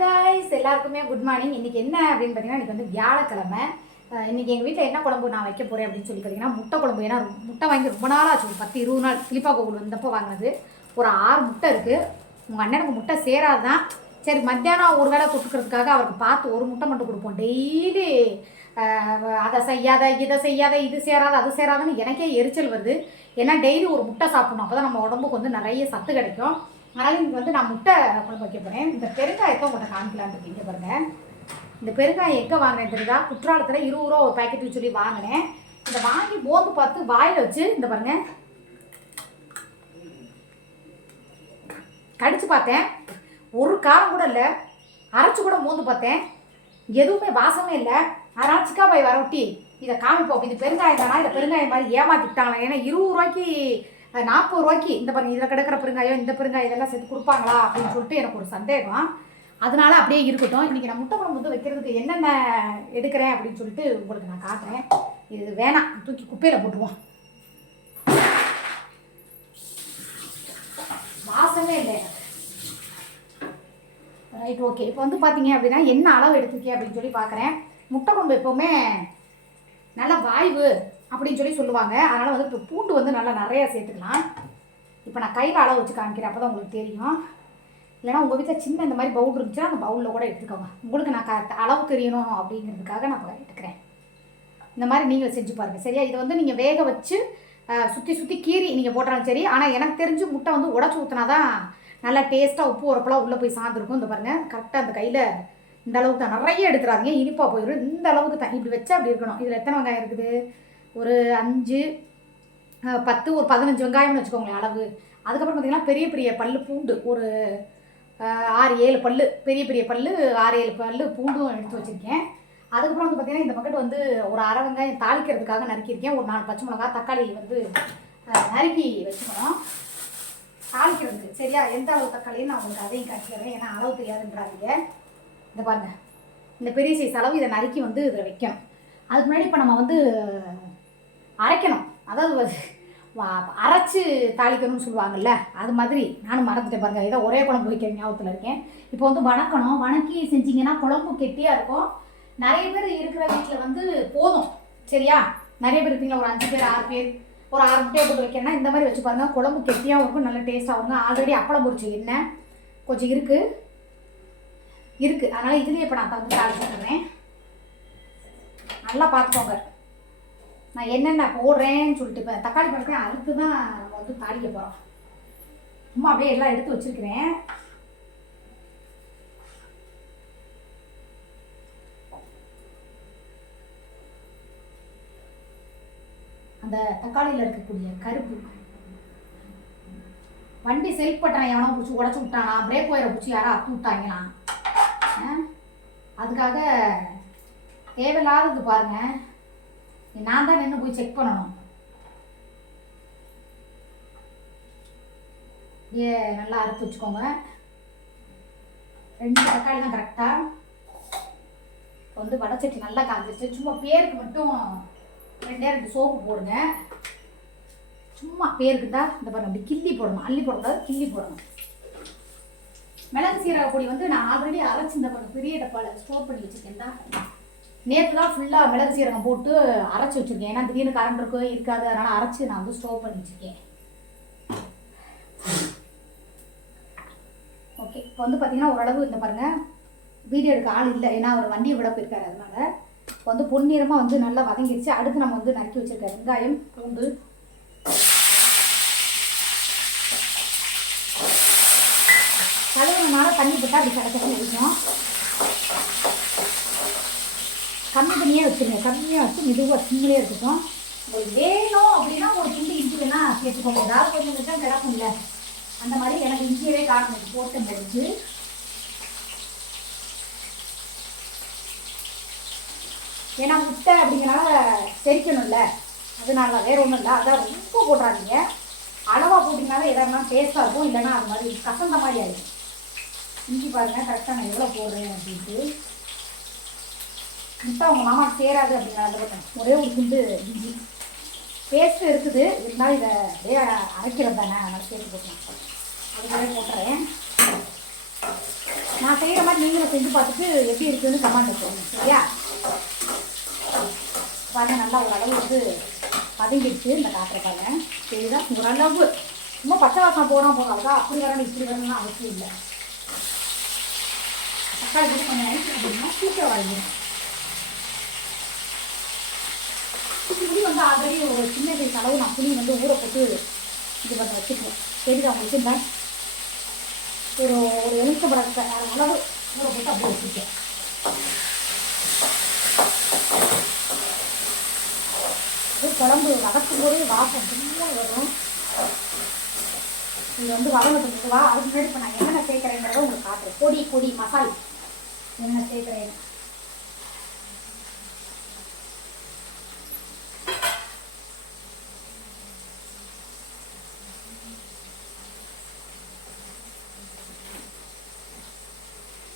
Guys எல்லாருக்குமே good morning இன்றைக்கி என்ன அப்படின்னு பார்த்தீங்கன்னா இன்றைக்கி வந்து வியாழக்கிழமை. இன்றைக்கி எங்கள் வீட்டில் என்ன குழம்பு நான் வைக்க போகிறேன் அப்படின்னு சொல்லி பார்த்தீங்கன்னா முட்டை குழம்பு. ஏன்னா முட்டை வாங்கி ரொம்ப நாள் ஆச்சு. ஒரு பத்து இருபது நாள் கிளிப்பா கோவில் வந்தப்போ வாங்கினது. ஒரு ஆறு முட்டை இருக்குது உங்கள் அண்ணனுக்கு முட்டை சேராதான் சரி மத்தியானம் ஒரு வேளை தொட்டுக்கிறதுக்காக அவருக்கு பார்த்து ஒரு முட்டை மட்டும் கொடுப்போம். டெய்லி அதை செய்யாத இதை செய்யாத இது சேராத அது சேராதுன்னு எனக்கே எரிச்சல் வருது. ஏன்னா டெய்லி ஒரு முட்டை சாப்பிடணும். அப்போ தான் நம்ம உடம்புக்கு வந்து நிறைய சத்து கிடைக்கும். அதனால் இங்கே வந்து நான் முட்டை குழம்பு வைக்க போகிறேன் இந்த பெருங்காயத்தை உங்கள்கிட்ட காமிக்கலான்னு இருக்கீங்க பாருங்க. இந்த பெருங்காயம் எங்கே வாங்கினேன் தெரியுதா? குற்றாலத்தில் இருபது ரூபா ஒரு பேக்கெட்னு சொல்லி வாங்கினேன். இதை வாங்கி போந்து பார்த்து வாயில் வச்சு இந்த பாருங்கள் கடிச்சு பார்த்தேன். ஒரு காரம் கூட இல்லை. அரைச்சு கூட மோந்து பார்த்தேன். எதுவுமே வாசமே இல்லை. அதனால் சிக்கா பாய் வர ஒட்டி இதை காமிப்போம். இது பெருங்காயம் தானா? இந்த பெருங்காயம் மாதிரி ஏமாத்திட்டாங்களா ஏன்னா இருபது ரூபாய்க்கு நாற்பது ரூபாய்க்கு இந்த பாருங்க இதில் கிடக்கிற பெருங்காயம் இந்த பெருங்காயம் இதெல்லாம் சேர்த்து கொடுப்பாங்களா அப்படின்னு சொல்லிட்டு எனக்கு ஒரு சந்தேகம். அதனால அப்படியே இருக்கட்டும். இன்றைக்கி நான் முட்டை குழம்பு வந்து வைக்கிறதுக்கு என்னென்ன எடுக்கிறேன் அப்படின்னு சொல்லிட்டு உங்களுக்கு நான் காட்டுறேன். இது வேணாம். தூக்கி குப்பையில் போட்டுருவோம். வாசமே இல்லை. ரைட் ஓகே இப்போ வந்து பார்த்தீங்க அப்படின்னா என்ன அளவு எடுத்துக்கே அப்படின்னு சொல்லி பார்க்குறேன் முட்டை குழம்பு எப்போவுமே நல்ல வாய்வு. அப்படின்னு சொல்லி சொல்லுவாங்க. அதனால் வந்து இப்போ பூண்டு வந்து நல்லா நிறையா சேர்த்துக்கலாம். இப்போ நான் கையில் அளவு வச்சு காமிக்கிறேன். அப்போ தான் உங்களுக்கு தெரியும். இல்லைனா உங்கள் வீட்டில் சின்ன இந்த மாதிரி பவுல் இருந்துச்சுன்னா அந்த பவுலில் கூட எடுத்துக்கோங்க. உங்களுக்கு நான் க அளவு தெரியணும் அப்படிங்கிறதுக்காக நான் எடுக்கிறேன். எடுத்துக்கிறேன் இந்த மாதிரி நீங்கள் செஞ்சு பாருங்கள் சரியா? இதை வந்து நீங்கள் வேக வச்சு சுற்றி சுற்றி கீறி நீங்கள் போட்டாலும் சரி. ஆனால் எனக்கு தெரிஞ்சு முட்டை வந்து உடச்சி ஊற்றினா தான் நல்லா டேஸ்ட்டாக உப்பு உரப்பெல்லாம் உள்ளே போய் சார்ந்துருக்கும். இந்த பாருங்கள் கரெக்டாக அந்த கையில் இந்த அளவுக்கு தான். நிறைய எடுத்துறாதீங்க. இனிப்பாக போயிடும் இந்த அளவுக்கு தான். இப்படி வச்சா அப்படி இருக்கணும். இதில் எத்தனை வெங்காயம் இருக்குது? ஒரு அஞ்சு பத்து ஒரு பதினஞ்சு வெங்காயம்னு வச்சுக்கோங்களேன் அளவு. அதுக்கப்புறம் பார்த்தீங்கன்னா பெரிய பெரிய பல் பூண்டு. ஒரு ஆறு ஏழு பல்லு. பெரிய பெரிய பல் ஆறு ஏழு பல் பூண்டும் எடுத்து வச்சுருக்கேன். அதுக்கப்புறம் வந்து பார்த்தீங்கன்னா இந்த பக்கெட் வந்து ஒரு அரை வெங்காயம் தாளிக்கிறதுக்காக நறுக்கியிருக்கேன். ஒரு நாலு பச்சை மிளகா தக்காளி வந்து நறுக்கி வச்சுக்கணும். தாளிக்கிறதுக்கு. சரியா? எந்த அளவு தக்காளியும் நான் உங்களுக்கு அதையும் காட்டிக்கிறேன் ஏன்னா அளவு தெரியாதுன்றாதீங்க. இந்த பாருங்க. இந்த பெரிய சைஸ் அளவு இதை நறுக்கி வந்து இதில் வைக்கணும். அதுக்கு முன்னாடி இப்போ நம்ம வந்து அரைக்கணும். அதாவது அரைச்சி வா- தாளிக்கணும்னு சொல்லுவாங்கல்ல அது மாதிரி நானும் மறந்துட்டேன் பாருங்க. ஏதோ ஒரே குழம்பு வைக்கிற ஞாபகத்தில் இருக்கேன். இப்போ வந்து வணக்கணும். வணக்கி செஞ்சீங்கன்னா குழம்பு கெட்டியாக இருக்கும். நிறைய பேர் இருக்கிற வீட்டில் வந்து போதும். சரியா? நிறைய பேர் இருப்பீங்களா? ஒரு அஞ்சு பேர் ஆறு பேர் ஒரு ஆறு டேபிள் போட்டு வைக்கிறேன்னா இந்த மாதிரி வச்சு பாருங்க. குழம்பு கெட்டியாகவும் இருக்கும் நல்ல டேஸ்ட்டாகவும் இருக்கும். ஆல்ரெடி அப்பளம் பொரிச்சு என்ன கொஞ்சம் இருக்குது இருக்குது அதனால் இதுலேயே இப்போ நான் தந்து தாளிச்சுக்கிறேன் நல்லா பார்த்துக்கோங்க நான் என்னென்ன போடுறேன்னு சொல்லிட்டு இப்போ தக்காளி பழத்தை அறுத்து தான் நம்ம வந்து தாளிக்க போகிறோம் சும்மா அப்படியே எல்லாம் எடுத்து வச்சுருக்கிறேன். அந்த தக்காளியில் இருக்கக்கூடிய கருப்பு. வண்டி செல்ஃப் பட்டனை எவனோ பிடிச்சி உடச்சி விட்டானா பிரேக் ஒயரை பிடிச்சி யாரோ அத்து விட்டாங்களாம். ஆ? அதுக்காக தேவையில்லாதது பாருங்கள் நான் தான் நின்று போய் செக் பண்ணணும். ஏ நல்லா அறுத்து வச்சுக்கோங்க. ரெண்டு தக்காளி தான் கரெக்டாக இப்போ வந்து வடச்சட்டி நல்லா காஞ்சிருச்சு. சும்மா பேருக்கு மட்டும் ரெண்டே ரெண்டு சோப்பு போடுங்க. சும்மா பேருக்கு தான் இந்த பாருங்க அப்படி கிள்ளி போடணும். அள்ளி போடக்கூடாது கிள்ளி போடணும். மிளகு சீரக பொடி வந்து நான் ஆல்ரெடி அரைச்சி இந்த பாருங்க பெரிய டப்பாவில் ஸ்டோர் பண்ணி வச்சுருக்கேன் தான் நேற்று தான் ஃபுல்லாக மிளகு சீரகம் போட்டு அரைச்சி வச்சுருக்கேன். ஏன்னா திடீர்னு கரண்ட் இருக்கும் இருக்காது. அதனால் அரைச்சி நான் வந்து ஸ்டோவ் பண்ணி வச்சுருக்கேன். ஓகே இப்போ வந்து பார்த்தீங்கன்னா ஓரளவு இந்த பாருங்கள் வீடியோ எடுக்க ஆள் இல்லை. ஏன்னா அவர் வண்டியை விட போயிருக்காரு அதனால். இப்போ வந்து பொன்னிறமாக வந்து நல்லா வதங்கிடுச்சு அடுத்து நம்ம வந்து நறுக்கி வச்சுருக்க வெங்காயம் பூண்டு. கழுவுனால தண்ணி போட்டால் அப்படி கிடக்கணும் இருக்கும். கம்மி தண்ணியே வச்சுருங்க. கம்மியாக வச்சு மெதுவாக சிம்மிலே இருக்கட்டும் உங்களுக்கு வேணும் அப்படின்னா ஒரு துண்டு இஞ்சி வேணா சேர்த்துக்கோங்க. ஏதாவது கொஞ்சம் கொஞ்சம் கிடக்கும்ல. அந்த மாதிரி எனக்கு இஞ்சியவே காட்டணும் போட்டு முடிஞ்சு ஏன்னா முட்டை அப்படிங்கிறனால செரிக்கணும்ல. அதனால வேறு ஒன்றும் இல்லை. அதான் ரொம்ப போடுறாதீங்க. அளவாக போட்டிங்கனால எதாக இருந்தாலும் டேஸ்ட்டாக இருக்கும். இல்லைன்னா அது மாதிரி கசந்த மாதிரி ஆகிடும் இஞ்சி பாருங்கள் கரெக்டாக நான் எவ்வளோ போடுறேன் அப்படின்ட்டு. முட்டை உங்கள் மாமா சேராது அப்படின்னு ஒரே ஒரு குண்டு. இஞ்சி பேஸ்ட் இருக்குது. இருந்தாலும் இதை அப்படியே அரைக்கிறது தானே. அதனால் சேர்த்து போட்டேன் அதுக்காக போட்டுறேன். நான் செய்கிற மாதிரி நீங்களும் செஞ்சு பார்த்துட்டு எப்படி இருக்குதுன்னு கமெண்ட் போடணும் சரியா? பாருங்க நல்லா ஓரளவு வந்து பதுங்கிடுச்சு இந்த காட்டுறக்காக சரிதான்? ஓரளவு சும்மா பச்சை வாசம் போகிறோம் போகிறோம் அதுதான் அப்படி வரணும் இப்படி வரணும்னு அவசியம் இல்லை. தக்காளி கொஞ்சம் நைட்டு அப்படின்னா சீக்கிரம் வாங்கிடும் புளி வந்து ஆல்ரெடி ஒரு சின்ன சைஸ் அளவு நான் புளி வந்து ஊற போட்டு இது பண்ணி வச்சுக்குவேன். தெரியுதா உங்களுக்கு இந்த? ஒரு ஒரு எலுமிச்சை பழத்தை அளவு ஊற போட்டு அப்படியே வச்சுருக்கேன் குழம்பு வதக்கும் போதே வாசம் ஃபுல்லாக வரும். இது வந்து வதங்கட்டுக்கு வா அதுக்கு முன்னாடி இப்போ நான் என்னென்ன சேர்க்குறேங்கிறத உங்களுக்கு காட்டுறேன். பொடி பொடி மசால். என்ன சேர்க்குறேன்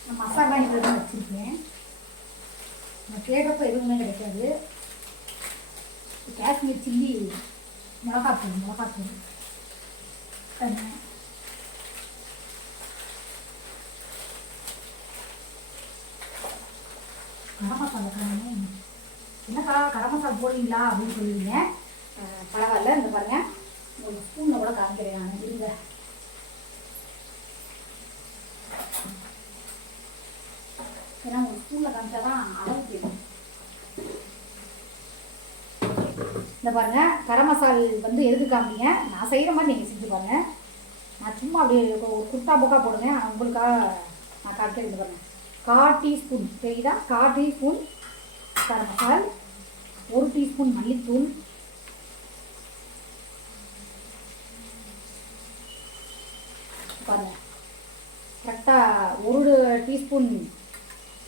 நான் மசாலா இதில் தான் வச்சுருக்கேன். நான் கேட்கப்போ எதுவுமே கிடைக்காது. காஷ்மீர் சில்லி மிளகாத்தூள் மிளகாத்தூள். தண்ணி கரம் மசாலா தானே என்னக்கா கரம் மசாலா போடுவீங்களா அப்படின்னு சொல்லுவீங்க. பரவாயில்ல இந்த பாருங்க. உங்களுக்கு ஸ்பூனில் கூட காமிக்கிறேன் நான். இருங்க. ஏன்னா உங்களுக்கு ஸ்கூலில் காமிச்சா தான் அளவு தெரியும் இந்த பாருங்க கரம் மசால் வந்து எதுக்கு காமிங்க? நான் செய்கிற மாதிரி நீங்கள் செஞ்சு பாருங்க. நான் சும்மா அப்படியே ஒரு குர்த்தா புக்கா போடுங்க. ஆனால் உங்களுக்காக நான் காட்டுறது பாருங்க. கால் டீஸ்பூன் தெரியுதா? கால் டீஸ்பூன் கரம் மசால் ஒரு டீஸ்பூன் மல்லித்தூள். பாருங்க. கரெக்டாக ஒரு டீஸ்பூன்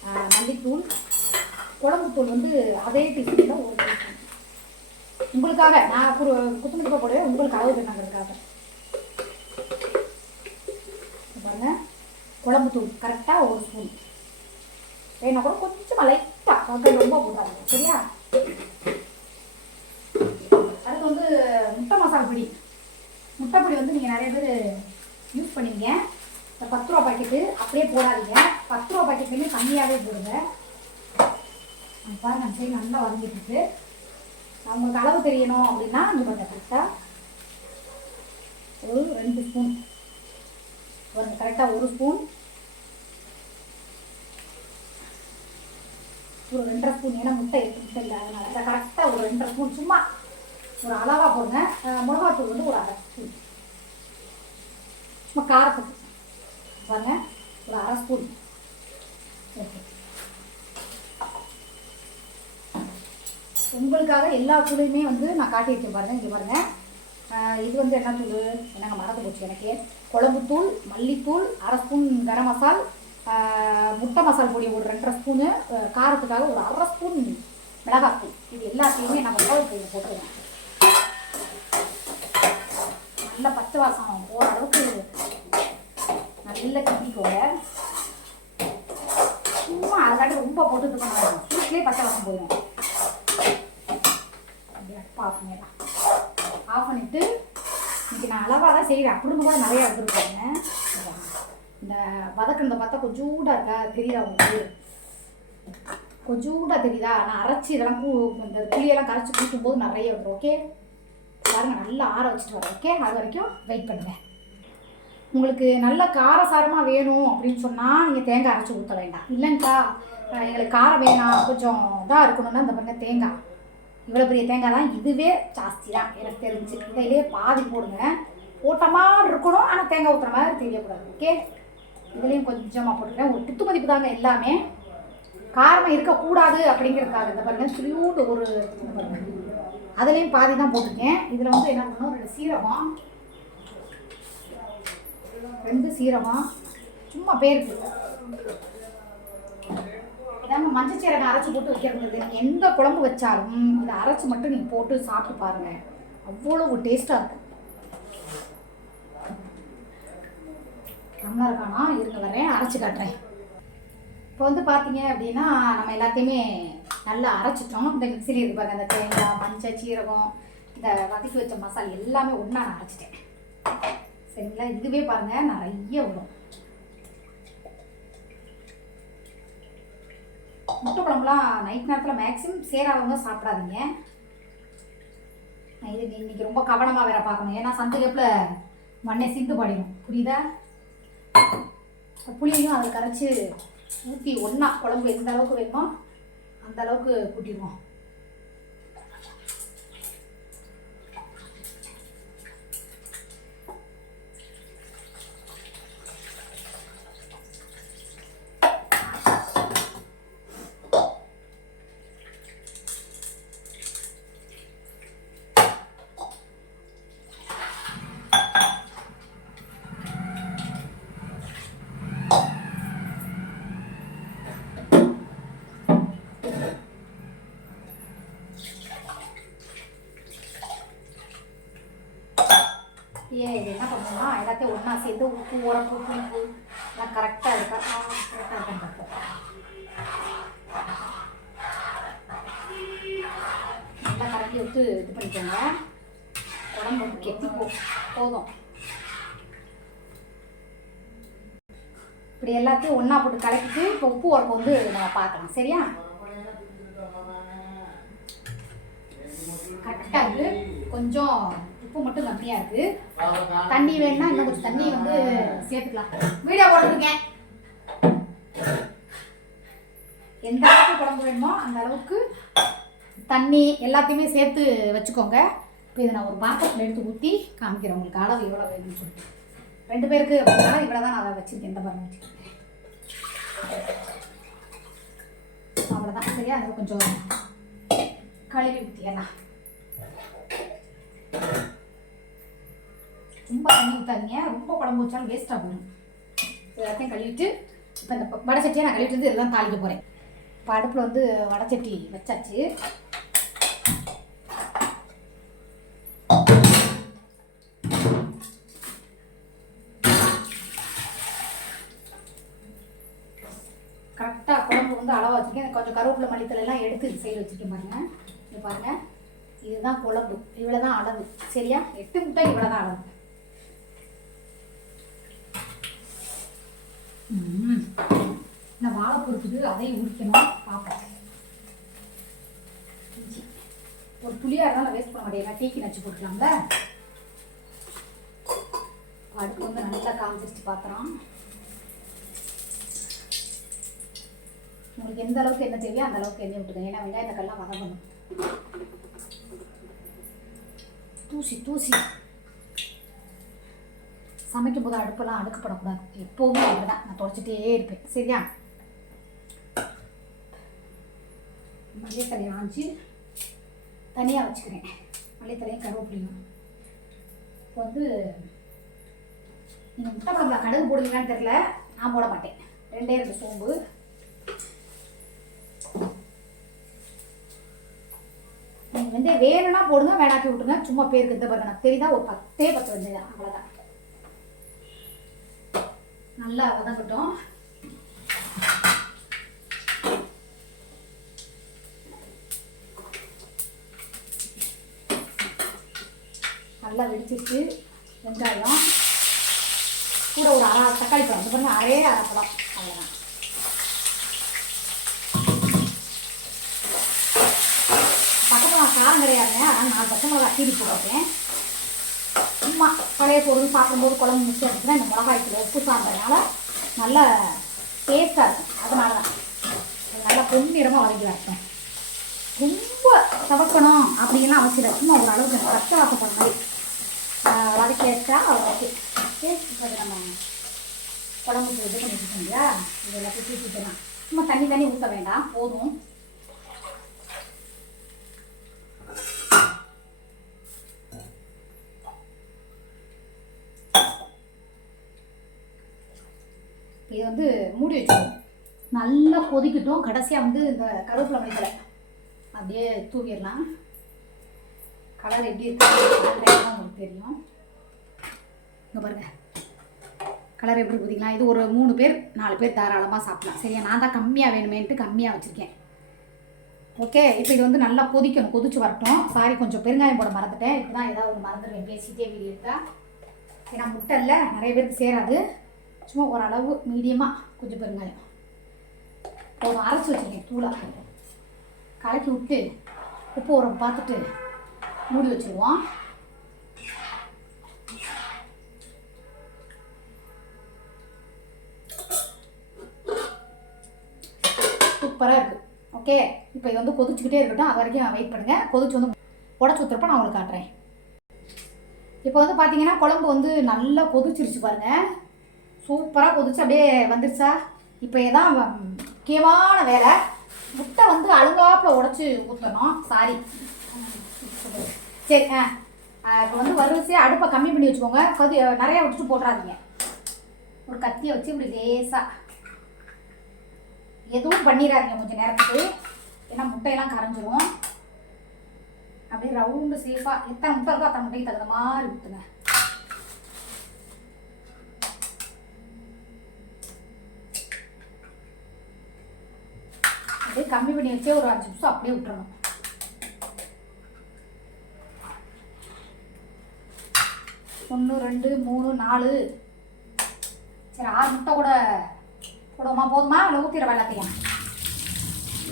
மல்லித்தூள் குழம்புத்தூள் வந்து அதே டீஸ்பூன் தான் ஒரு டீஸ்பூன் உங்களுக்காக நான் ஒரு குத்துமதிப்பாக போடுவேன் உங்களுக்கு அளவு வேணாங்கிறதுக்காக பாருங்க. குழம்புத்தூள் கரெக்டாக ஒரு ஸ்பூன் வேணா கூட கொஞ்சமாக லைட்டாக அது ரொம்ப போடாது சரியா? அடுத்து வந்து முட்டை மசாலா பொடி. முட்டை பொடி வந்து நீங்கள் நிறைய பேர் யூஸ் பண்ணுவீங்க இந்த பத்து ரூபா பாக்கெட்டு அப்படியே போடாதீங்க. பத்து ரூபா பாக்கெட்லேயுமே கம்மியாகவே போடுங்க. அது பாருங்க அந்த நல்லா வதங்கிட்டு இருக்கு. உங்களுக்கு அளவு தெரியணும் அப்படின்னா இந்த கொஞ்சம் கரெக்டாக ஒரு ரெண்டு ஸ்பூன் ஒரு கரெக்டாக ஒரு ஸ்பூன் ஒரு ரெண்டரை ஸ்பூன் ஏன்னா முட்டை எட்டு முட்டை இல்லை அதனால கரெக்டாக ஒரு ரெண்டரை ஸ்பூன் சும்மா ஒரு அளவாக போடுங்க. அஹ் மிளகாத்தூள் வந்து ஒரு அரை ஸ்பூன் சும்மா காரத்துக்கு. பாருங்க ஒரு அரை ஸ்பூன் உங்களுக்காக எல்லா புளியுமே வந்து நான் காட்டியிருக்கேன் பாருங்க இங்கே பாருங்க. இது வந்து என்ன தூள்? என்னங்க மறந்து போச்சு எனக்கு. குழம்புத்தூள் மல்லித்தூள் அரை ஸ்பூன் கரம் மசால் முட்டை மசால் பொடி ஒரு ரெண்டரை ஸ்பூனு காரத்துக்காக ஒரு அரை ஸ்பூன் மிளகாத்தூள் இது எல்லாத்தையுமே நம்ம மிளகு போட்டுருவோம். நல்ல பச்சை வாசம் போகிற அளவுக்கு நல்லா கிண்டிக்கோங்க சும்மா அதாட்டி ரொம்ப போட்டு இது பண்ண வேண்டாம் பச்சை வாசம் போயிடும் அப்படியே ஆஃப் பண்ணிடலாம். ஆஃப் பண்ணிவிட்டு இன்னைக்கு நான் அளவாக தான் செய்கிறேன் குடும்பமாக நிறைய எடுத்துருக்காங்க இந்த வதக்குனதை பார்த்தா கொஞ்சூடாக இருக்கா? தெரியுதா உங்களுக்கு? கொஞ்சூடாக தெரியுதா? நான் அரைச்சி இதெல்லாம் கூ இந்த புளியெல்லாம் கரைச்சி கூட்டும் போது நிறைய வந்துடும் ஓகே பாருங்கள் நல்லா ஆற வச்சுட்டு வரேன் ஓகே அது வரைக்கும் வெயிட் பண்ணுங்கள் உங்களுக்கு நல்ல காரசாரமாக வேணும் அப்படின்னு சொன்னால் நீங்கள் தேங்காய் அரைச்சி ஊற்ற வேண்டாம். இல்லைங்கக்கா எங்களுக்கு காரம் வேணாம். கொஞ்சம் இதாக இருக்கணும்னா இந்த பாருங்கள் தேங்காய். இவ்வளோ பெரிய தேங்காய் தான். இதுவே ஜாஸ்தி தான். எனக்கு தெரிஞ்சு. இதிலே பாதி போடுங்க. போட்ட மாதிரி இருக்கணும். ஆனால் தேங்காய் ஊற்றுற மாதிரி தெரியக்கூடாது. ஓகே? இதுலேயும் கொஞ்சமாக போட்டுக்கிறேன். ஒரு குத்து மதிப்பு தாங்க எல்லாமே. காரமாக இருக்கக்கூடாது அப்படிங்கிறதுக்காக இந்த பாருங்கள் சுழியூண்டு ஒரு அதுலேயும் பாதி தான் போட்டிருக்கேன். இதில் வந்து என்ன பண்ணணும்? ரெண்டு சீரகம். ரெண்டு சீரகம். சும்மா பேருக்கு. இதாங்க மஞ்சள் சீரகம் அரைச்சி போட்டு வைக்கிறது நீங்கள் எந்த குழம்பு வச்சாலும் இதை அரைச்சி மட்டும் நீங்கள் போட்டு சாப்பிட்டு பாருங்கள் அவ்வளோ டேஸ்ட்டாக இருக்கும். டம்ளர் காணா இருங்க வரேன் அரைச்சி காட்டுறேன். இப்போ வந்து பார்த்தீங்க அப்படின்னா நம்ம எல்லாத்தையுமே நல்லா அரைச்சிட்டோம். இந்த மிக்சியில் இருக்கு பாருங்க அந்த தேங்காய் மஞ்சள் சீரகம் இந்த வதக்கி வச்ச மசாலா எல்லாமே ஒன்றா நான் அரைச்சிட்டேன். சரிங்களா? இதுவே பாருங்கள் நிறைய வரும். முட்டை குழம்புலாம் நைட் நேரத்தில் மேக்ஸிமம் சேராதவங்க சாப்பிடாதீங்க. இது இன்னைக்கு ரொம்ப கவனமாக வேற பார்க்கணும். ஏன்னா சந்தேகப்பில் மண்ணை சிந்து படிடும். புரியுதா? புளியையும் அதை கரைச்சி ஊற்றி ஒன்றா குழம்பு எந்த அளவுக்கு வேணுமோ அந்த அளவுக்கு கூட்டிடுவோம். ஏன் இது என்ன பண்ணணும்னா எல்லாத்தையும் ஒன்றா சேர்த்து உப்பு உரப்பு புளிப்பு எல்லாம் கரெக்டாக இருக்கா கரெக்டாக இருக்கான்னு நல்லா கரண்டி விட்டு இது பண்ணிக்கோங்க உடம்பு கெட்டி போ போதும் இப்படி எல்லாத்தையும் ஒன்றா போட்டு கலக்கிட்டு இப்போ உப்பு உரப்பு வந்து நம்ம பார்க்கலாம் சரியா கரெக்டாக இருக்குது. கொஞ்சம் உப்பு மட்டும் கம்மியாக இருக்குது தண்ணி வேணும்னா இன்னும் கொஞ்சம் தண்ணி வந்து சேர்த்துக்கலாம். வீடியோ போட்டுருக்கேன் எந்த அளவுக்கு குழம்பு வேணுமோ அந்த அளவுக்கு தண்ணி எல்லாத்தையுமே சேர்த்து வச்சுக்கோங்க. இப்போ இதை நான் ஒரு பாத்திரத்தில் எடுத்து ஊற்றி காமிக்கிறேன். உங்களுக்கு அளவு எவ்வளோ வேணும்னு சொல்லிட்டு. ரெண்டு பேருக்கு அப்படினால இவ்வளோ தான் நான் அதை வச்சுருக்கேன். இந்த பாருங்க. அவ்வளோதான் சரியா? அதை கொஞ்சம் கழுவி ஊற்றிடலாம் ரொம்ப தண்ணி ஊற்றாதீங்க ரொம்ப குழம்பு வச்சாலும் வேஸ்ட்டாக போயிடும். எல்லாத்தையும் கழுவிட்டு இப்போ இந்த வடை சட்டியை நான் கழுவிட்டு வந்து இதெல்லாம் தாளிக்க போகிறேன் இப்போ அடுப்பில் வந்து வடை சட்டி வச்சாச்சு. கரெக்டாக குழம்பு வந்து அளவாக வச்சுருக்கேன். கொஞ்சம் கருவேப்பிலை மல்லித்தலை எல்லாம் எடுத்து சைடு வச்சுருக்கேன் பாருங்கள் இது பாருங்கள் இதுதான் குழம்பு. இவ்வளோ தான் அளவு. சரியா? எட்டு முட்டை இவ்வளோதான் அளவு. ம். இந்த வாழைப்பூ இருக்குது உரிக்கணும். பார்ப்போம். ஒரு புளியாக இருந்தாலும் வேஸ்ட் பண்ண மாட்டேன். டீக்கு நச்சு போட்டுக்கலாம்ல. அடுப்பு வந்து நல்லா காமிச்சிருச்சு பாத்திரம். உங்களுக்கு எந்த அளவுக்கு என்ன தேவையோ அந்த அளவுக்கு எண்ணெய் விட்டுக்கோங்க ஏன்னா வெங்காயத்தக்கெல்லாம் வதங்கணும். தூசி தூசி. சமைக்கும் போது அடுப்பெல்லாம் அடுக்கப்படக்கூடாது. எப்போவுமே அப்படிதான். நான் தொடச்சிட்டே இருப்பேன். சரியா? மல்லித்தலையை ஆஞ்சி தனியாக வச்சுக்கிறேன். மல்லித்தலையும் கருவேப்பிலையும். இப்போ வந்து நீங்கள் முட்டை குழம்புல கடுகு போடுவீங்களான்னு தெரில நான் போட மாட்டேன். ரெண்டே ரெண்டு சோம்பு. நீங்கள் வந்து வேணும்னா போடுங்க வேணாக்கி விட்டுருங்க. சும்மா பேருக்கு இந்த பாருங்க. எனக்கு தெரியுதா? ஒரு பத்தே பத்து வந்து அவ்வளோதான் நல்லா வதங்கட்டும். நல்லா வெடிச்சிருச்சு. வெங்காயம். கூட ஒரு அரை தக்காளி பழம். இது பாருங்க அரே அரை பழம். அவ்வளோதான் காரம் கிடையாதுங்க. ஆனால் நாலு பச்சை மிளகா கீரி போட்டுருக்கேன். சும்மா பழைய பொருள் சாப்பிடும்போது குழம்பு மிச்சம் எடுத்துனா இந்த மிளகாய் உப்பு சார்ந்ததுனால நல்ல டேஸ்ட்டாக இருக்கும். அதனால தான். நல்லா பொன்னிறமாக வதக்கி வரட்டும் ரொம்ப தவக்கணும் அப்படின்லாம் அவசியம் இல்லை. சும்மா ஓரளவுக்கு அளவுக்கு எனக்கு பச்சை மாதிரி ஆஹ் வதக்கி வச்சா ஓகே. டேஸ்ட் இப்போ நம்ம குழம்புக்கு இது பண்ணி வச்சுக்கோங்க இல்லையா? இது எல்லாத்தையும் தூக்கிக்கலாம் சும்மா தண்ணி தண்ணி ஊற்ற வேண்டாம். போதும். இது வந்து மூடி வச்சுக்கணும். நல்லா கொதிக்கட்டும். கடைசியாக வந்து இந்த கருவேப்பிலை மணித்தலை அப்படியே தூவிடலாம். கலர் எப்படி இருக்கு உங்களுக்கு தெரியும். இங்கே பாருங்கள் கலர் எப்படி ஊற்றிக்கலாம் இது ஒரு மூணு பேர் நாலு பேர் தாராளமாக சாப்பிடலாம். சரியா? நான் தான் கம்மியாக வேணுமேன்ட்டு கம்மியாக வச்சுருக்கேன். ஓகே இப்போ இது வந்து நல்லா கொதிக்கணும். கொதிச்சு வரட்டும். சாரி கொஞ்சம் பெருங்காயம் போட மறந்துட்டேன். இப்போ தான் ஏதாவது ஒன்று மறந்துடுவேன். பேசிட்டே வீடியோ எடுத்தால் ஏன்னா முட்டை இல்லை நிறைய பேருக்கு சேராது. சும்மா ஓரளவு மீடியமாக கொஞ்சம் பெருங்காயம். ஒரு அரைச்சி வச்சுருக்கேன் தூளாக கலக்கி விட்டு உப்பு உரம் பார்த்துட்டு மூடி வச்சுருவோம். சூப்பராக இருக்குது ஓகே இப்போ இது வந்து கொதிச்சுக்கிட்டே இருக்கட்டும். அது வரைக்கும் வெயிட் பண்ணுங்கள் கொதிச்சு வந்து உடச்சி ஊற்றுறப்ப நான் உங்களுக்கு காட்டுறேன். இப்போ வந்து பார்த்தீங்கன்னா குழம்பு வந்து நல்லா கொதிச்சிருச்சு பாருங்கள் சூப்பராக கொதிச்சு அப்படியே வந்துருச்சா? இப்போ இதான் முக்கியமான வேலை. முட்டை வந்து அழுங்காப்பில் உடச்சி ஊற்றணும் சாரி சரி ஆ. இப்போ வந்து வரிசையாக அடுப்பை கம்மி பண்ணி வச்சுக்கோங்க. கொதி நிறையா விட்டுட்டு போட்டுறாதீங்க. ஒரு கத்தியை வச்சு இப்படி லேசாக எதுவும் பண்ணிடாதீங்க கொஞ்சம் நேரத்துக்கு. ஏன்னா முட்டையெல்லாம் கரைஞ்சிரும். அப்படியே ரவுண்டு சேஃபாக எத்தனை முட்டை இருக்கோ அத்தனை முட்டைக்கு தகுந்த மாதிரி ஊற்றுங்க அப்படியே கம்மி பண்ணி வச்சே ஒரு அஞ்சு நிமிஷம் அப்படியே விட்டுறணும். ஒன்று ரெண்டு மூணு நாலு. சரி ஆறு முட்டை கூட போடுவோமா? போதுமா? இல்லை ஊற்றிடுவா எல்லாத்தையும்?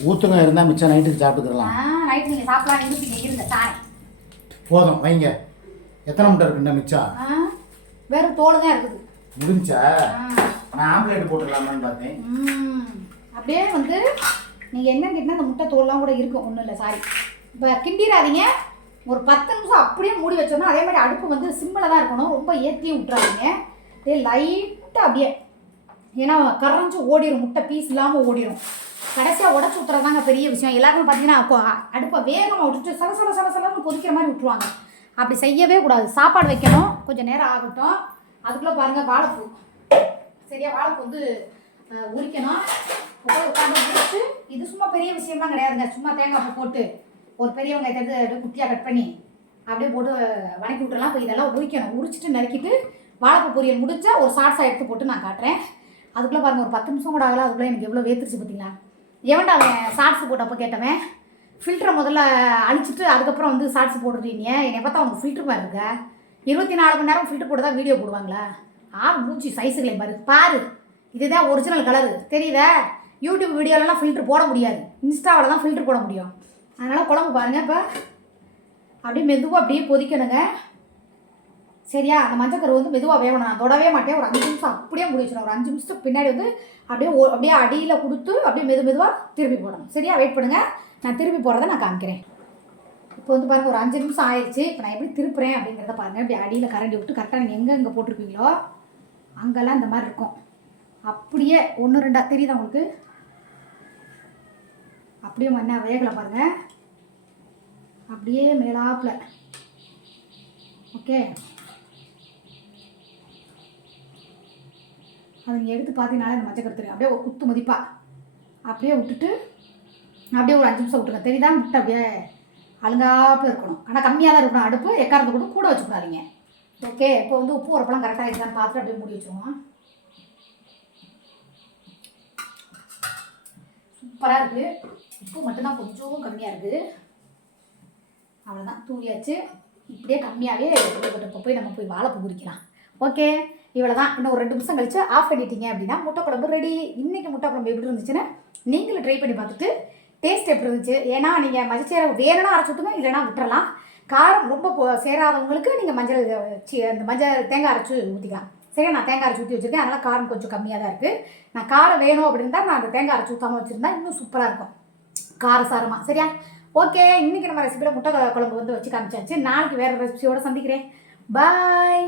ஊற்றுங்க இருந்தால் மிச்சம் நைட்டுக்கு சாப்பிட்டுக்கலாம் ஆ நைட் நீங்கள் சாப்பிடலாம் இருப்பீங்க இருங்க தாரேன் போதும் வைங்க. எத்தனை முட்டை இருக்குண்ணா மிச்சம்? ஆ வெறும் தோல் தான் இருக்குது. முடிஞ்சா? நான் ஆம்லேட் போட்டுடலாமான்னு பார்த்தேன். ம். அப்படியே வந்து நீங்கள் என்னன்னு கேட்டால் அந்த முட்டை தோல்லாம் கூட இருக்கும். ஒன்றும் இல்லை சாரி இப்போ கிண்டிடாதீங்க ஒரு பத்து நிமிஷம் அப்படியே மூடி வச்சோம்னா அதே மாதிரி அடுப்பு வந்து சிம்பிளாக தான் இருக்கணும். ரொம்ப ஏற்றியும் விட்றாதீங்க அப்படியே லைட்டாக அப்படியே. ஏன்னா கரைஞ்சி ஓடிடும் முட்டை பீஸ் இல்லாமல் ஓடிடும் கடைசியாக உடச்சி விட்றதாங்க பெரிய விஷயம். எல்லாருமே பார்த்தீங்கன்னா அடுப்பை வேகமாக விட்டுட்டு சல சல சல சலன்னு கொதிக்கிற மாதிரி விட்டுருவாங்க. அப்படி செய்யவே கூடாது. சாப்பாடு வைக்கணும். கொஞ்சம் நேரம் ஆகட்டும். அதுக்குள்ளே பாருங்கள் வாழைப்பூ. சரியா வாழைப்பூ வந்து உரிக்கணும். போய் உட்காந்து உரிச்சு இது சும்மா பெரிய விஷயம்லாம் கிடையாதுங்க. சும்மா தேங்காய் பூ போட்டு ஒரு பெரியவங்க வெங்காயத்தை எடுத்து அப்படியே குட்டியாக கட் பண்ணி அப்படியே போட்டு வணக்கி விட்டுலாம் இப்போ இதெல்லாம் உரிக்கணும். உரிச்சிட்டு நறுக்கிட்டு வாழைப்பூ பொரியல் முடிச்சா ஒரு ஷார்ட்ஸாக எடுத்து போட்டு நான் காட்டுறேன். அதுக்குள்ளே பாருங்கள் ஒரு பத்து நிமிஷம் கூட ஆகல. அதுக்குள்ளே எனக்கு எவ்வளோ வேத்துருச்சு பார்த்தீங்களா எவன்டா அவன் ஷார்ட்ஸ் போட்டப்போ கேட்டவன்? ஃபில்டரை முதல்ல அழிச்சிட்டு அதுக்கப்புறம் வந்து ஷார்ட்ஸ் போடுறீங்க. என்னை பார்த்தா அவனுக்கு ஃபில்ட்ரு மாதிரி இருபத்தி நாலு மணி நேரம் ஃபில்ட்ரு போட்டு தான் வீடியோ போடுவாங்களா? ஆ மூச்சு சைஸுகளை பாரு. பாரு. இதுதான் ஒரிஜினல் கலரு தெரியுதா யூடியூப் வீடியோலலாம் ஃபில்ட்ரு போட முடியாது. இன்ஸ்டாவில் தான் ஃபில்ட்ரு போட முடியும். அதனால் குழம்பு பாருங்கள் இப்போ. அப்படியே மெதுவாக அப்படியே கொதிக்கணுங்க. சரியா? அந்த மஞ்சக்கரு வந்து மெதுவாக வேகணும். நான் தொடவே மாட்டேன். ஒரு அஞ்சு நிமிஷம் அப்படியே முடிச்சிடும் ஒரு அஞ்சு நிமிஷத்துக்கு பின்னாடி வந்து அப்படியே ஓ அப்படியே அடியில் கொடுத்து அப்படியே மெது மெதுவாக திருப்பி போடணும். சரியா? வெயிட் பண்ணுங்கள் நான் திருப்பி போடுறத நான் காமிக்கிறேன். இப்போ வந்து பாருங்கள் ஒரு அஞ்சு நிமிஷம் ஆயிடுச்சு. இப்போ நான் எப்படி திருப்புறேன் அப்படிங்கிறத பாருங்கள் இப்படி அடியில் கரண்டி விட்டு கரெக்டாக நீங்கள் எங்கே எங்கே போட்டிருப்பீங்களோ அங்கெல்லாம் இந்த மாதிரி இருக்கும். அப்படியே ஒன்று ரெண்டாக தெரியுதா உங்களுக்கு? அப்படியே மண்ணா வேகலை பாருங்கள் அப்படியே மேலாப்பில். ஓகே அதை நீங்கள் எடுத்து பார்த்தீங்கனாலே அந்த மஞ்சள் கருத்துரு அப்படியே குத்து மதிப்பாக அப்படியே விட்டுட்டு அப்படியே ஒரு அஞ்சு நிமிஷம் விட்டுருங்க. தெரியுதா? முட்டை அப்படியே அழுங்காப்பில் இருக்கணும். ஆனால் கம்மியாக தான் இருக்கணும். அடுப்பு எக்காரத்தை கூட கூட வச்சுக்கூடாதீங்க. ஓகே இப்போ வந்து உப்பு உரப்பெல்லாம் கரெக்டாக இருக்கான்னு பார்த்துட்டு அப்படியே மூடி வச்சுருவோம். சூப்பராக இருக்குது உப்பு மட்டும்தான் கொஞ்சம் கம்மியாக இருக்குது அவ்வளோதான் தூவியாச்சு. இப்படியே கம்மியாகவே இப்போ போய் நம்ம போய் வாழைப்பூ குறிக்கலாம் ஓகே? இவ்வளோ தான் இன்னும் ஒரு ரெண்டு நிமிஷம் கழிச்சு ஆஃப் பண்ணிட்டீங்க அப்படின்னா முட்டை குழம்பு ரெடி இன்றைக்கி முட்டை குழம்பு எப்படி இருந்துச்சுன்னு நீங்களும் ட்ரை பண்ணி பார்த்துட்டு டேஸ்ட் எப்படி இருந்துச்சு? ஏன்னா நீங்கள் மஞ்சள் வேணும்னா அரைச்சி ஊற்றுங்க இல்லைனா விட்டுறலாம். காரம் ரொம்ப சேராதவங்களுக்கு நீங்கள் மஞ்சள் அந்த மஞ்சள் தேங்காய் அரைச்சி ஊற்றிக்கலாம் சரி நான் தேங்காய் அரைச்சி ஊற்றி வச்சுருக்கேன். அதனால் காரம் கொஞ்சம் கம்மியாக தான் இருக்குது நான் காரம் வேணும் அப்படின்னு நான் அந்த தேங்காய் அரைச்சி ஊற்றாமல் வச்சுருந்தா இன்னும் சூப்பராக இருக்கும். காரசாரமாக சரியா? ஓகே இன்றைக்கி நம்ம ரெசிபியில் முட்டை குழம்பு வந்து வச்சு காமிச்சாச்சு. நாளைக்கு வேறு ரெசிபியோட சந்திக்கிறேன். பாய்